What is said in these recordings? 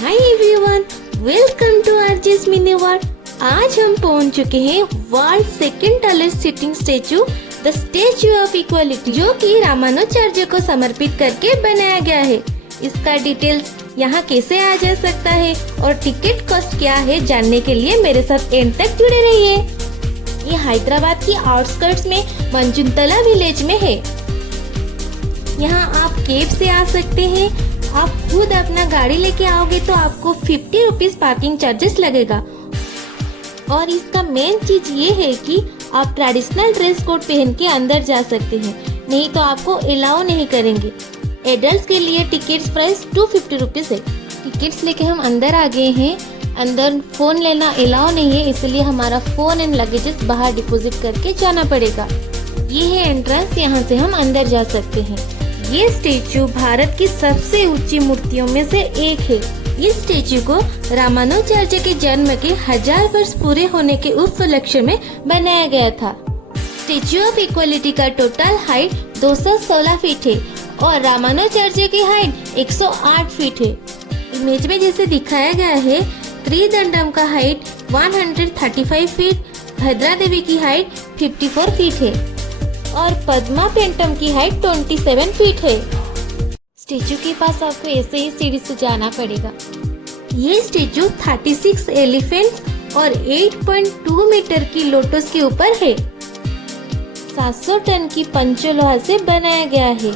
Hi everyone, welcome to RJ's mini world. आज हम पहुंच चुके हैं world second tallest sitting statue the statue of equality, जो कि रामानुजाचार्य को समर्पित करके बनाया गया है। इसका डिटेल्स यहाँ कैसे आ जा सकता है और टिकट कॉस्ट क्या है, जानने के लिए मेरे साथ एंड तक जुड़े रहिए। ये हैदराबाद की आउटस्कर्ट्स में मंजुनतला विलेज में है। यहाँ आप कैब से आ सकते हैं। आप खुद अपना गाड़ी लेके आओगे तो आपको 50 रुपीज पार्किंग चार्जेस लगेगा। और इसका मेन चीज ये है कि आप ट्रेडिशनल ड्रेस कोड पहन के अंदर जा सकते हैं, नहीं तो आपको अलाउ नहीं करेंगे। एडल्ट्स के लिए टिकट्स प्राइस 250 रुपीज है। टिकट्स लेके हम अंदर आ गए हैं। अंदर फोन लेना अलाउ नहीं है, इसलिए हमारा फोन एंड लगेजेस बाहर डिपॉजिट करके जाना पड़ेगा। ये है एंट्रेंस, यहाँ से हम अंदर जा सकते हैं। ये स्टेचू भारत की सबसे ऊंची मूर्तियों में से एक है। इस स्टेचू को रामानुजाचार्य के जन्म के 1000 वर्ष पूरे होने के उपलक्ष्य में बनाया गया था। स्टेचू ऑफ इक्वालिटी का टोटल हाइट 216 फीट है और रामानुजाचार्य की हाइट 108 फीट है। इमेज में जैसे दिखाया गया है, त्रिदंडम का हाइट 135 फीट, भद्रा देवी की हाइट 54 फीट है और पद्मा पेंटम की हाइट 27 फीट है। स्टेचू के पास आपको ऐसे ही सीढ़ी से जाना पड़ेगा। ये स्टेचू 36 एलिफेंट्स और 8.2 मीटर की लोटस के ऊपर है। 700 टन की पंचलोहा से बनाया गया है।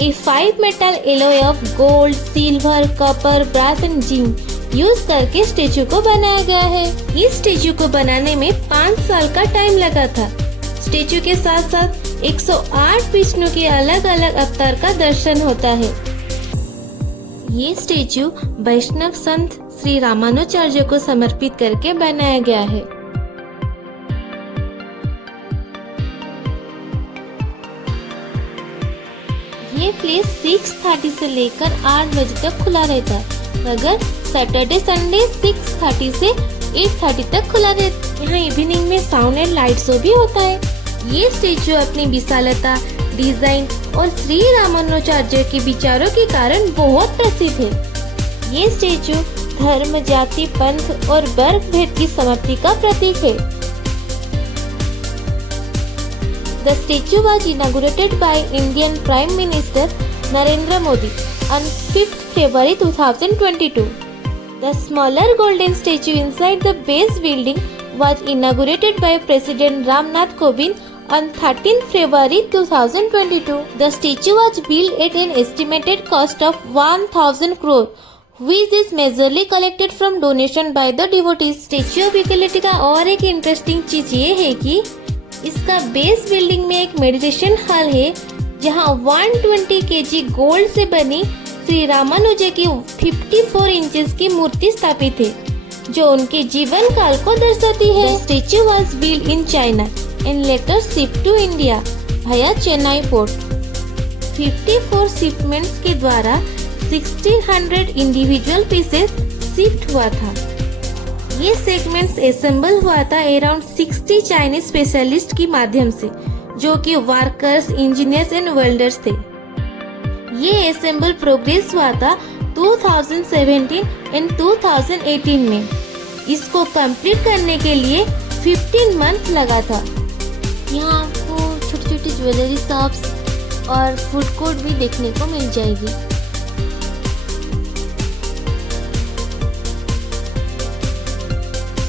ये 5 metal alloy of gold, silver, copper, brass and zinc use करके स्टेचू को बनाया गया है। इस स्टेचू को बनाने में 5 साल का टाइम लगा था। स्टेचू के साथ साथ 108 विष्णु के अलग अलग अवतार का दर्शन होता है। ये स्टेचू वैष्णव संत श्री रामानुजाचार्य को समर्पित करके बनाया गया है। ये प्लेस 6:30 से लेकर 8 बजे तक खुला रहता है, मगर सैटरडे संडे 6:30 से 8:30 तक खुला रहता है। यहाँ इवनिंग में साउंड एंड लाइट शो भी होता है। ये स्टेचू अपनी विशालता, डिजाइन और श्री रामानुजाचार्य के विचारों के कारण बहुत प्रसिद्ध है। ये स्टेचू धर्म, जाति, पंथ और वर्ग भेद की समाप्ति का प्रतीक है। The statue was inaugurated by Indian Prime Minister Narendra Modi on 5th February 2022. The smaller golden statue inside the base building was inaugurated by President Ramnath Kovind on 13th February 2022. The statue was built at an estimated cost of 1000 crore, which is majorly collected from donation by the devotees. Statue of Equality का और एक interesting चीज ये है कि इसका base building में एक मेडिटेशन हॉल है, जहां 120 kg गोल्ड से बनी श्री रामानुजा की 54 इंचेस की मूर्ति स्थापित है, जो उनके जीवन काल को दर्शाती है। Statue was build in China and later shift to India भाया चेन्नई पोर्ट। 54 शिपमेंट्स के द्वारा 1600 इंडिविजुअल पीसेस शिफ्ट हुआ था। ये सेगमेंट्स असेंबल हुआ था अराउंड 60 चाइनीज स्पेशलिस्ट की माध्यम से, जो कि वर्कर्स, इंजीनियर्स एंड वेल्डर्स थे। ये असेंबल प्रोग्रेस हुआ था 2017 एंड 2018 में। इसको कंप्लीट करने के लिए 15 मंथ लगा था। यहाँ आपको छोटी छोटी ज्वेलरी शॉप्स और फूड कोर्ट भी देखने को मिल जाएगी।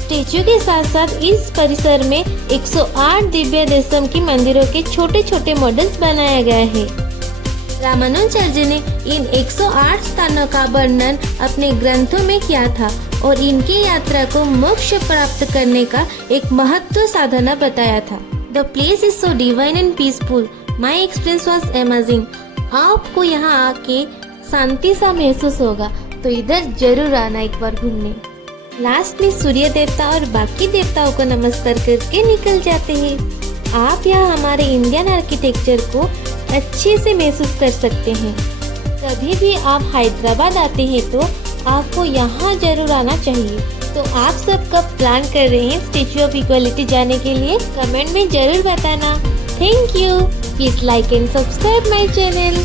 स्टेचू के साथ साथ इस परिसर में 108 दिव्य देशम की मंदिरों के छोटे छोटे मॉडल्स बनाया गया है। रामानुजाचार्य ने इन 108 स्थानों का वर्णन अपने ग्रंथों में किया था और इनकी यात्रा को मोक्ष प्राप्त करने का एक महत्व साधना बताया था। The place is so divine and peaceful. My experience was amazing. आपको यहाँ आके शांति सा महसूस होगा, तो इधर जरूर आना एक बार घूमने। लास्ट में सूर्य देवता और बाकी देवताओं को नमस्कार करके निकल जाते हैं। आप यहाँ हमारे इंडियन आर्किटेक्चर को अच्छे से महसूस कर सकते हैं। कभी भी आप हैदराबाद आते हैं तो आपको यहाँ जरूर आना चाहिए। तो आप सब कब प्लान कर रहे हैं स्टेचू ऑफ इक्वालिटी जाने के लिए, कमेंट में जरूर बताना। Thank you. Please like and subscribe my channel.